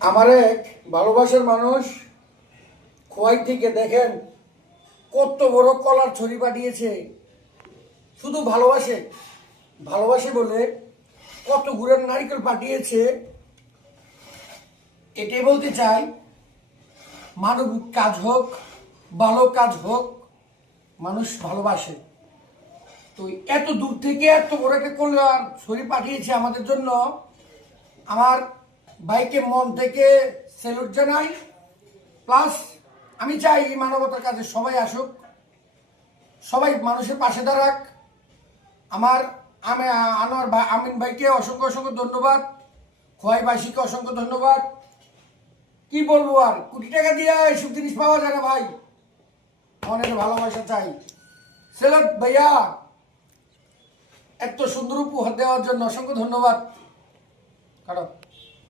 আমার এক ভালোবাসার মানুষ খোয়াই থেকে দেখেন কত বড় কলার ছড়ি পাঠিয়েছে। শুধু ভালোবাসে ভালোবাসে বলে কত গুড়ের নারকেল পাঠিয়েছে। এটাই বলতে চাই, মানবিক কাজ হোক, ভালো কাজ হোক, মানুষ ভালোবাসে। তো এত দূর থেকে এত বড় একটা কলার ছড়ি পাঠিয়েছে আমাদের জন্য। আমার ভাইকে মন থেকে স্যালুট জানাই। প্লাস আমি চাই এই মানবতার কাজে সবাই আসুক, সবাই মানুষের পাশে দাঁড়াক। আমি আনোয়ার ভাই আমিন ভাইকে অসংখ্য অসংখ্য ধন্যবাদ, খোয়াইবাসীকে অসংখ্য ধন্যবাদ। কি বলবো আর, কোটি টাকা দিয়ে এসব জিনিস পাওয়া যায় না ভাই, মনের ভালোবাসা চাই। স্যালুট ভাইয়া, এত সুন্দর উপহার দেওয়ার জন্য অসংখ্য ধন্যবাদ। কারণ